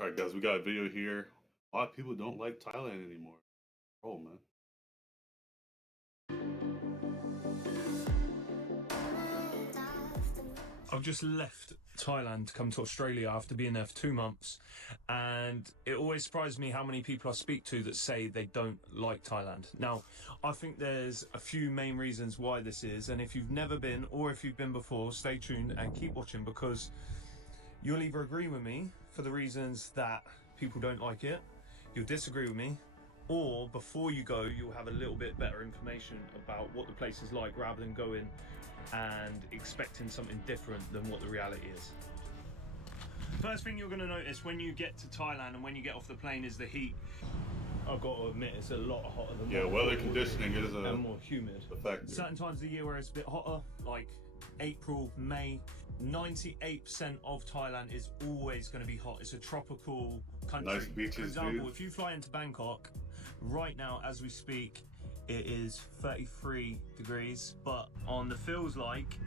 All right, guys, we got a video here. A lot of people don't like Thailand anymore. Oh, man. I've just left Thailand to come to Australia after being there for 2 months, and it always surprises me how many people I speak to that say they don't like Thailand. Now, I think there's a few main reasons why this is, and if you've never been or if you've been before, stay tuned and keep watching, because you'll either agree with me for the reasons that people don't like it, you'll disagree with me, or before you go, you'll have a little bit better information about what the place is like rather than going and expecting something different than what the reality is. First thing you're going to notice when you get to Thailand and when you get off the plane is the heat. I've got to admit, it's a lot hotter than weather conditioning is and more humid. Factor. Certain times of the year where it's a bit hotter, like April, May, 98% of Thailand is always going to be hot. It's a tropical country. Nice beaches, for example, dude. if you fly into Bangkok right now as we speak, it is 33 degrees, but on the feels like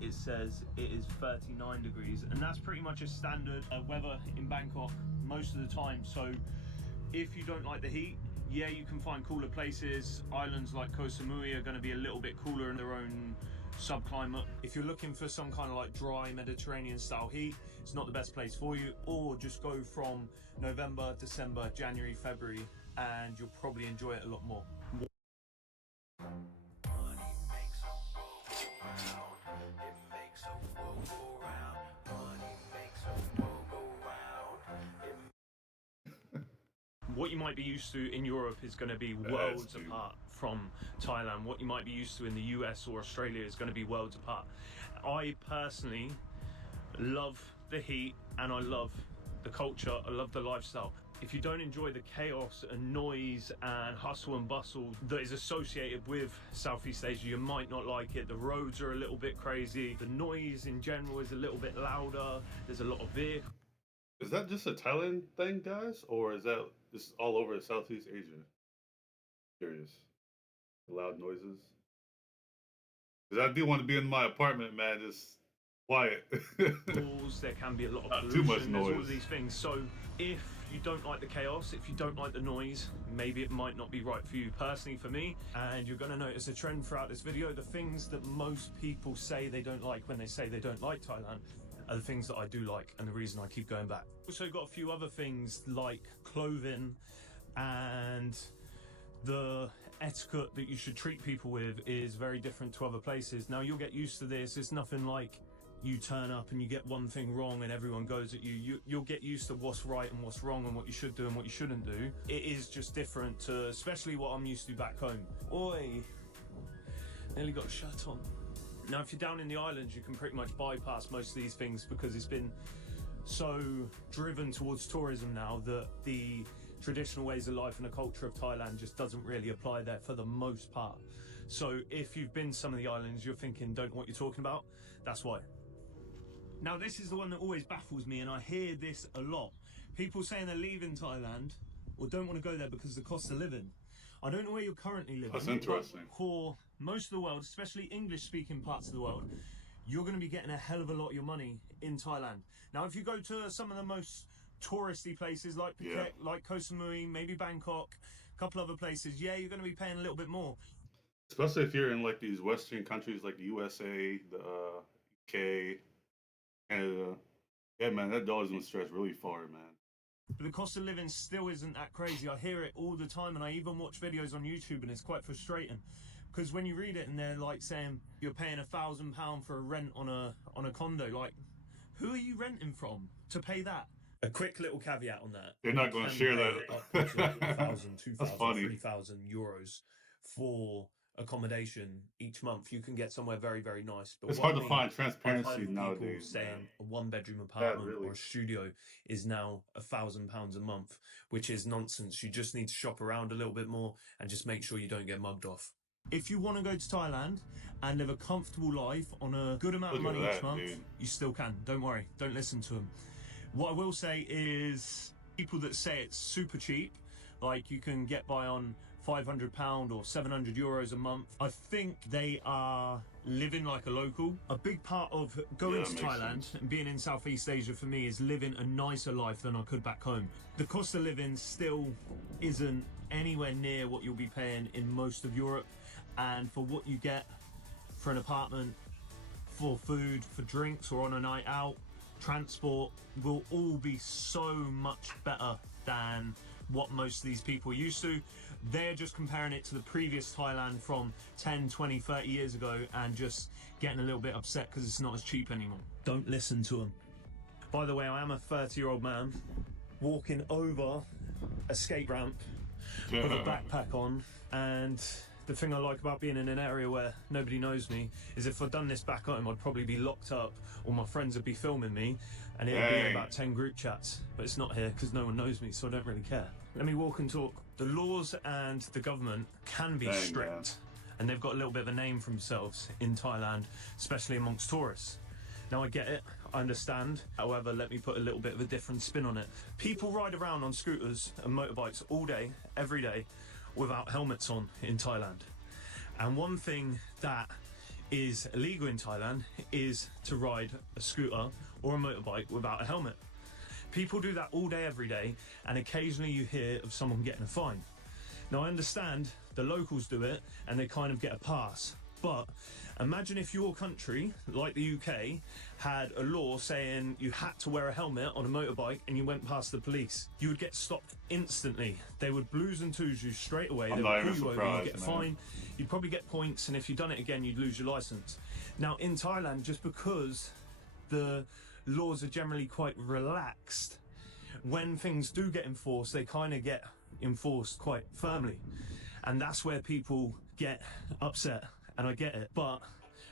it says it is 39 degrees, and that's pretty much a standard weather in Bangkok most of the time. So if you don't like the heat, yeah, you can find cooler places. Islands like Koh Samui are going to be a little bit cooler in their own subclimate. If you're looking for some kind of like dry Mediterranean style heat, it's not the best place for you. Or just go from November, December, January, February, and you'll probably enjoy it a lot more. What you might be used to in Europe is going to be worlds apart from Thailand. What you might be used to in the US or Australia is going to be worlds apart. I personally love the heat and I love the culture, I love the lifestyle. If you don't enjoy the chaos and noise and hustle and bustle that is associated with Southeast Asia, you might not like it. The roads are a little bit crazy. The noise in general is a little bit louder. There's a lot of vehicles. Is that just a Thailand thing, guys? Or is that just all over Southeast Asia? Curious. The loud noises. Because I do want to be in my apartment, man, just quiet. There can be a lot of pollution. Too much noise. There's all of these things. So if you don't like the chaos, if you don't like the noise, maybe it might not be right for you. Personally, for me, and you're going to notice a trend throughout this video, the things that most people say they don't like when they say they don't like Thailand are the things that I do like, and the reason I keep going back. Also got a few other things like clothing, and the etiquette that you should treat people with is very different to other places. Now, you'll get used to this. It's nothing like you turn up and you get one thing wrong and everyone goes at you. You'll get used to what's right and what's wrong and what you should do and what you shouldn't do. It is just different to especially what I'm used to back home. Oi, nearly got a shirt on. Now, if you're down in the islands, you can pretty much bypass most of these things because it's been so driven towards tourism now that the traditional ways of life and the culture of Thailand just doesn't really apply there for the most part. So if you've been to some of the islands, you're thinking, don't know what you're talking about. That's why. Now, this is the one that always baffles me, and I hear this a lot. People saying they're leaving Thailand or don't want to go there because of the cost of living. I don't know where you're currently living. That's interesting. But for most of the world, especially English-speaking parts of the world, you're going to be getting a hell of a lot of your money in Thailand. Now, if you go to some of the most touristy places like Phuket, like Koh Samui, maybe Bangkok, a couple other places, yeah, you're going to be paying a little bit more. Especially if you're in like these Western countries like the USA, the UK, Canada. Yeah, man, that dollar's gonna stretch really far, man. But the cost of living still isn't that crazy. I hear it all the time, and I even watch videos on YouTube, and it's quite frustrating. Because when you read it and they're like saying you're paying £1,000 for a rent on a condo, like, who are you renting from to pay that? A quick little caveat on that. They're not going to share that. Upwards of 1,000, 2,000, That's funny. 3,000 euros for accommodation each month. You can get somewhere very, very nice. But it's hard to find transparency nowadays. Saying a one-bedroom apartment or a studio is now £1,000 a month, which is nonsense. You just need to shop around a little bit more and just make sure you don't get mugged off. If you want to go to Thailand and live a comfortable life on a good amount of money each month, you still can. Don't worry. Don't listen to them. What I will say is people that say it's super cheap, like you can get by on £500 or €700 a month. I think they are living like a local. A big part of going to Thailand and being in Southeast Asia for me is living a nicer life than I could back home. The cost of living still isn't anywhere near what you'll be paying in most of Europe, and for what you get for an apartment, for food, for drinks, or on a night out, transport will all be so much better than what most of these people are used to. They're just comparing it to the previous Thailand from 10, 20, 30 years ago and just getting a little bit upset because it's not as cheap anymore. Don't listen to them. By the way, I am a 30-year-old man walking over a skate ramp with a backpack on, and the thing I like about being in an area where nobody knows me is if I'd done this back home, I'd probably be locked up, or my friends would be filming me, and it'd be in about 10 group chats. But it's not here because no one knows me, so I don't really care. Let me walk and talk. The laws and the government can be strict, and they've got a little bit of a name for themselves in Thailand, especially amongst tourists. Now, I get it, I understand. However, let me put a little bit of a different spin on it. People ride around on scooters and motorbikes all day, every day, without helmets on in Thailand. And one thing that is illegal in Thailand is to ride a scooter or a motorbike without a helmet. People do that all day, every day, and occasionally you hear of someone getting a fine. Now, I understand the locals do it and they kind of get a pass, but imagine if your country, like the UK, had a law saying you had to wear a helmet on a motorbike and you went past the police. You would get stopped instantly. They would blues and twos you straight away. They would pull you over, you'd get a fine, you'd probably get points, and if you'd done it again, you'd lose your license. Now, in Thailand, just because the laws are generally quite relaxed, when things do get enforced, they kind of get enforced quite firmly. And that's where people get upset. And I get it, but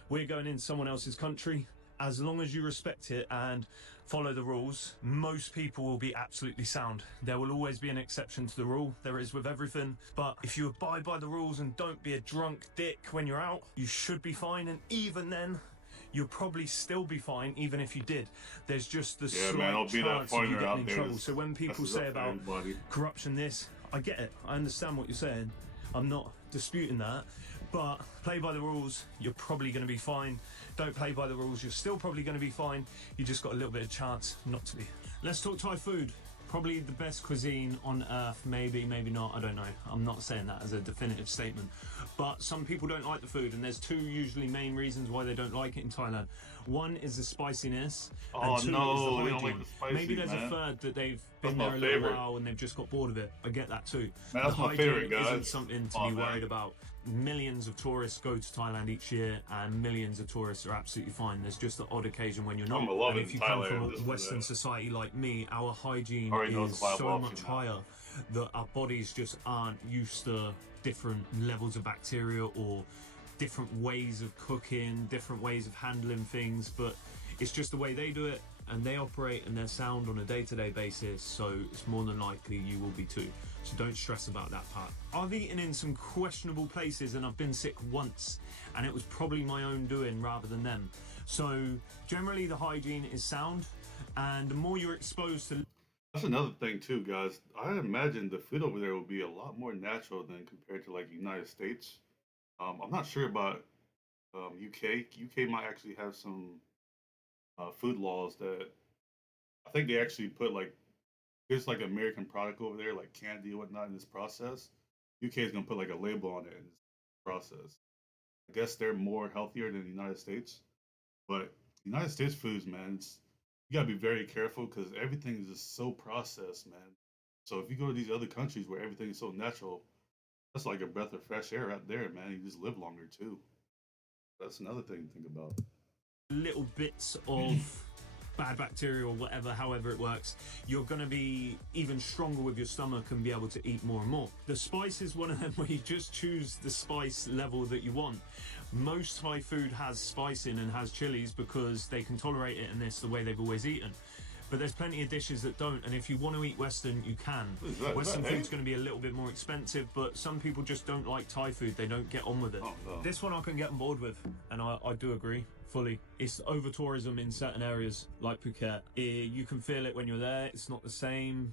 we're going in someone else's country. As long as you respect it and follow the rules, most people will be absolutely sound. There will always be an exception to the rule. There is with everything. But if you abide by the rules and don't be a drunk dick when you're out, you should be fine. And even then, you'll probably still be fine, even if you did. There's just the slight chance of you getting in trouble. So when people say about corruption this, I get it. I understand what you're saying. I'm not disputing that. But play by the rules, you're probably going to be fine. Don't play by the rules, you're still probably going to be fine. You just got a little bit of chance not to be. Let's talk Thai food. Probably the best cuisine on earth, maybe, maybe not, I don't know. I'm not saying that as a definitive statement. But some people don't like the food, and there's two usually main reasons why they don't like it in Thailand. One is the spiciness, and two is the hygiene. Don't like the spicy, maybe there's a third that they've been there a little while and they've just got bored of it. I get that too. Man, that's my favorite, guys. Isn't something to be worried about. Millions of tourists go to Thailand each year, and millions of tourists are absolutely fine. There's just the odd occasion when you're not. And if you come from a Western society like me, our hygiene is so much higher that our bodies just aren't used to different levels of bacteria or different ways of cooking, different ways of handling things. But it's just the way they do it, and they operate and they're sound on a day-to-day basis, so it's more than likely you will be too. So don't stress about that part. I've eaten in some questionable places and I've been sick once, and it was probably my own doing rather than them. So generally the hygiene is sound, and the more you're exposed to... That's another thing too, guys. I imagine the food over there will be a lot more natural than compared to like the United States. I'm not sure about UK. UK might actually have some food laws that I think they actually put like, there's like American product over there, like candy and whatnot in this process. UK is gonna put like a label on it in this process. I guess they're more healthier than the United States, but United States foods, man, you gotta be very careful because everything is just so processed, man. So if you go to these other countries where everything is so natural, that's like a breath of fresh air out there, man. You just live longer too. That's another thing to think about. Little bits of bad bacteria or whatever, however it works, you're going to be even stronger with your stomach and be able to eat more and more. The spice is one of them where you just choose the spice level that you want. Most Thai food has spice in and has chilies because they can tolerate it, and it's the way they've always eaten. But there's plenty of dishes that don't, and if you want to eat Western, you can. Western food's going to be a little bit more expensive, but some people just don't like Thai food. They don't get on with it. Oh, no. This one I can get on board with, and I do agree fully. It's over-tourism in certain areas, like Phuket. You can feel it when you're there. It's not the same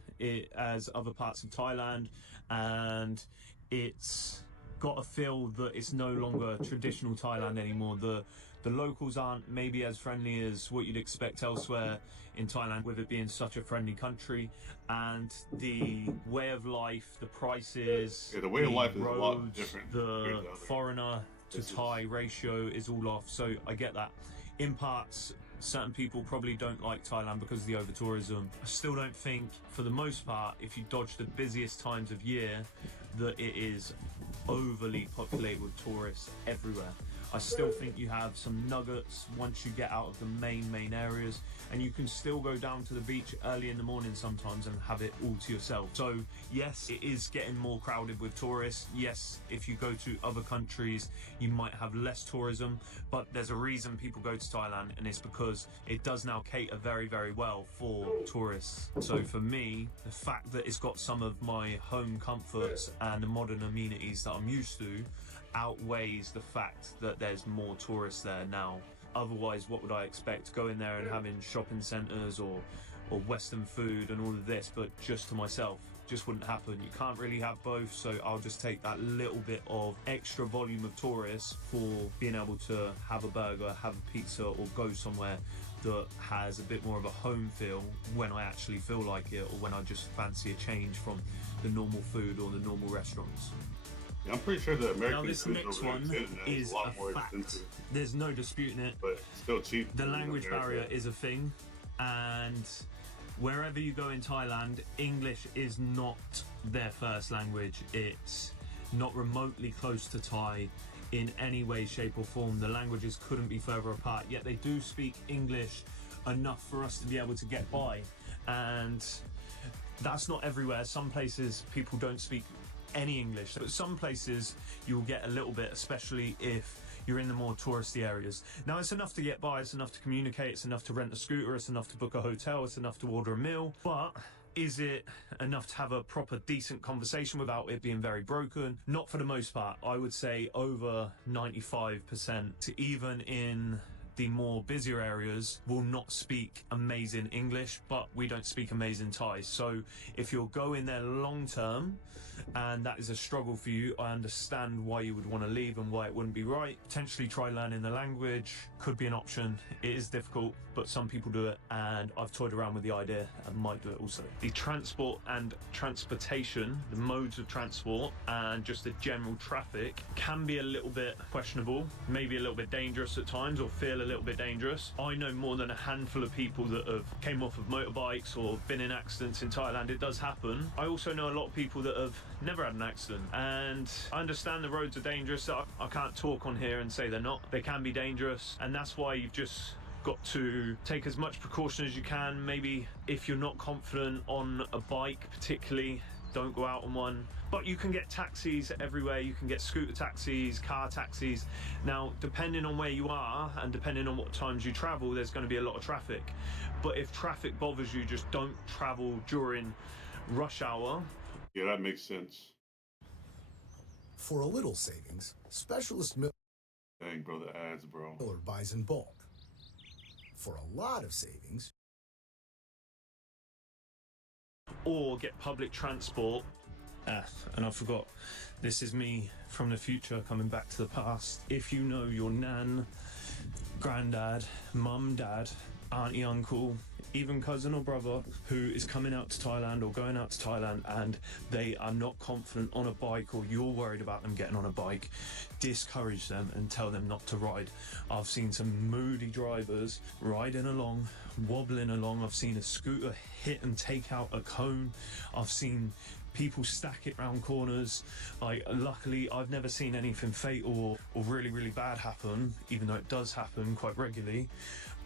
as other parts of Thailand, and it's got a feel that it's no longer traditional Thailand anymore. The locals aren't maybe as friendly as what you'd expect elsewhere in Thailand, with it being such a friendly country, and the way of life, the prices, the way of life is roads, a lot different. the foreigner to Thai ratio is all off. So I get that. In parts, certain people probably don't like Thailand because of the over-tourism. I still don't think, for the most part, if you dodge the busiest times of year, that it is overly populated with tourists everywhere. I still think you have some nuggets once you get out of the main areas, and you can still go down to the beach early in the morning sometimes and have it all to yourself. So yes, it is getting more crowded with tourists. Yes, if you go to other countries, you might have less tourism, but there's a reason people go to Thailand, and it's because it does now cater very, very well for tourists. So for me, the fact that it's got some of my home comforts and the modern amenities that I'm used to outweighs the fact that there's more tourists there now. Otherwise, what would I expect? Going there and having shopping centres or Western food and all of this, but just to myself? Just wouldn't happen. You can't really have both, so I'll just take that little bit of extra volume of tourists for being able to have a burger, have a pizza, or go somewhere that has a bit more of a home feel when I actually feel like it, or when I just fancy a change from the normal food or the normal restaurants. Yeah, I'm pretty sure the American Now this food next over there one is a lot a more fact. expensive, There's no disputing it. but still cheap. The in language America. barrier is a thing, and wherever you go in Thailand, English is not their first language. It's not remotely close to Thai in any way, shape or form. The languages couldn't be further apart, yet they do speak English enough for us to be able to get by. And that's not everywhere. Some places people don't speak any English, but some places you'll get a little bit, especially if you're in the more touristy areas. Now it's enough to get by, it's enough to communicate, it's enough to rent a scooter, it's enough to book a hotel, it's enough to order a meal, but is it enough to have a proper decent conversation without it being very broken? Not for the most part. I would say over 95%, even in the more busier areas, will not speak amazing English, but we don't speak amazing Thai. So if you're going there long term and that is a struggle for you, I understand why you would want to leave and why it wouldn't be right. Potentially try learning the language could be an option. It is difficult, but some people do it, and I've toyed around with the idea and might do it also. The transport and transportation, the modes of transport and just the general traffic can be a little bit questionable, maybe a little bit dangerous at times, or feel a little bit dangerous. I know more than a handful of people that have came off of motorbikes or been in accidents in Thailand. It does happen. I also know a lot of people that have never had an accident, and I understand the roads are dangerous. I can't talk on here and say they're not. They can be dangerous, and that's why you've just got to take as much precaution as you can. Maybe if you're not confident on a bike particularly, don't go out on one. But you can get taxis everywhere. You can get scooter taxis, car taxis. Now, depending on where you are and depending on what times you travel, there's going to be a lot of traffic. But if traffic bothers you, just don't travel during rush hour. Yeah, that makes sense. For a little savings, Specialist Dang, bro, the ads, bro. Miller buys in bulk. For a lot of savings, or get public transport. And I forgot, this is me from the future coming back to the past. If you know your nan, granddad, mum, dad, auntie, uncle, even cousin or brother who is coming out to Thailand or going out to Thailand and they are not confident on a bike, or you're worried about them getting on a bike, discourage them and tell them not to ride. I've seen some moody drivers riding along, wobbling along. I've seen a scooter hit and take out a cone. I've seen people stack it round corners. Like, luckily I've never seen anything fatal or really, really bad happen, even though it does happen quite regularly.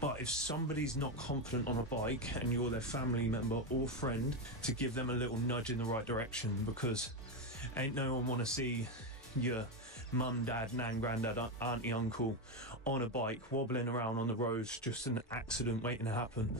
But if somebody's not confident on a bike and you're their family member or friend, to give them a little nudge in the right direction, because ain't no one want to see your mum, dad, nan, granddad, auntie, uncle on a bike wobbling around on the roads, just an accident waiting to happen.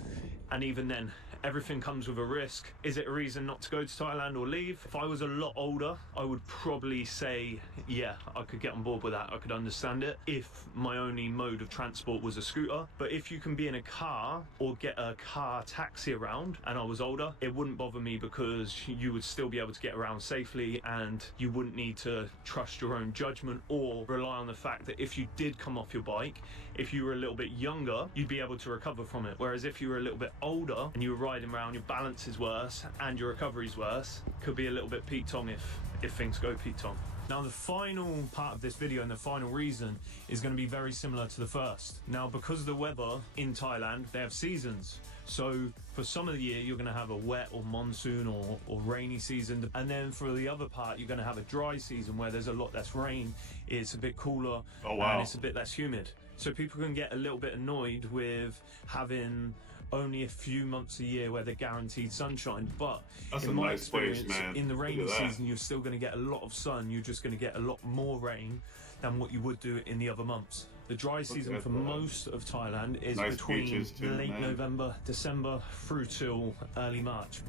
And even then, everything comes with a risk. Is it a reason not to go to Thailand or leave? If I was a lot older, I would probably say, yeah, I could get on board with that. I could understand it if my only mode of transport was a scooter. But if you can be in a car or get a car taxi around and I was older, it wouldn't bother me because you would still be able to get around safely and you wouldn't need to trust your own judgment or rely on the fact that if you did come off your bike, if you were a little bit younger, you'd be able to recover from it. Whereas if you were a little bit older and you were riding around, your balance is worse and your recovery's worse, could be a little bit Pete Tong if things go Pete Tong. Now the final part of this video and the final reason is going to be very similar to the first. Now because of the weather in Thailand, they have seasons. So for some of the year, you're going to have a wet or monsoon or rainy season. And then for the other part, you're going to have a dry season where there's a lot less rain. It's a bit cooler and it's a bit less humid. So people can get a little bit annoyed with having only a few months a year where they're guaranteed sunshine, but that's in a my nice experience, place, man. in the rainy season, you're still going to get a lot of sun. You're just going to get a lot more rain than what you would do in the other months. The dry season for most of Thailand is between late November, December through till early March.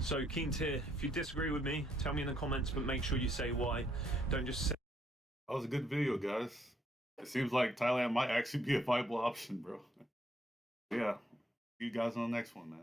So keen to hear. If you disagree with me, tell me in the comments, but make sure you say why. Don't just say. That was a good video, guys. It seems like Thailand might actually be a viable option, bro. Yeah. See you guys on the next one, man.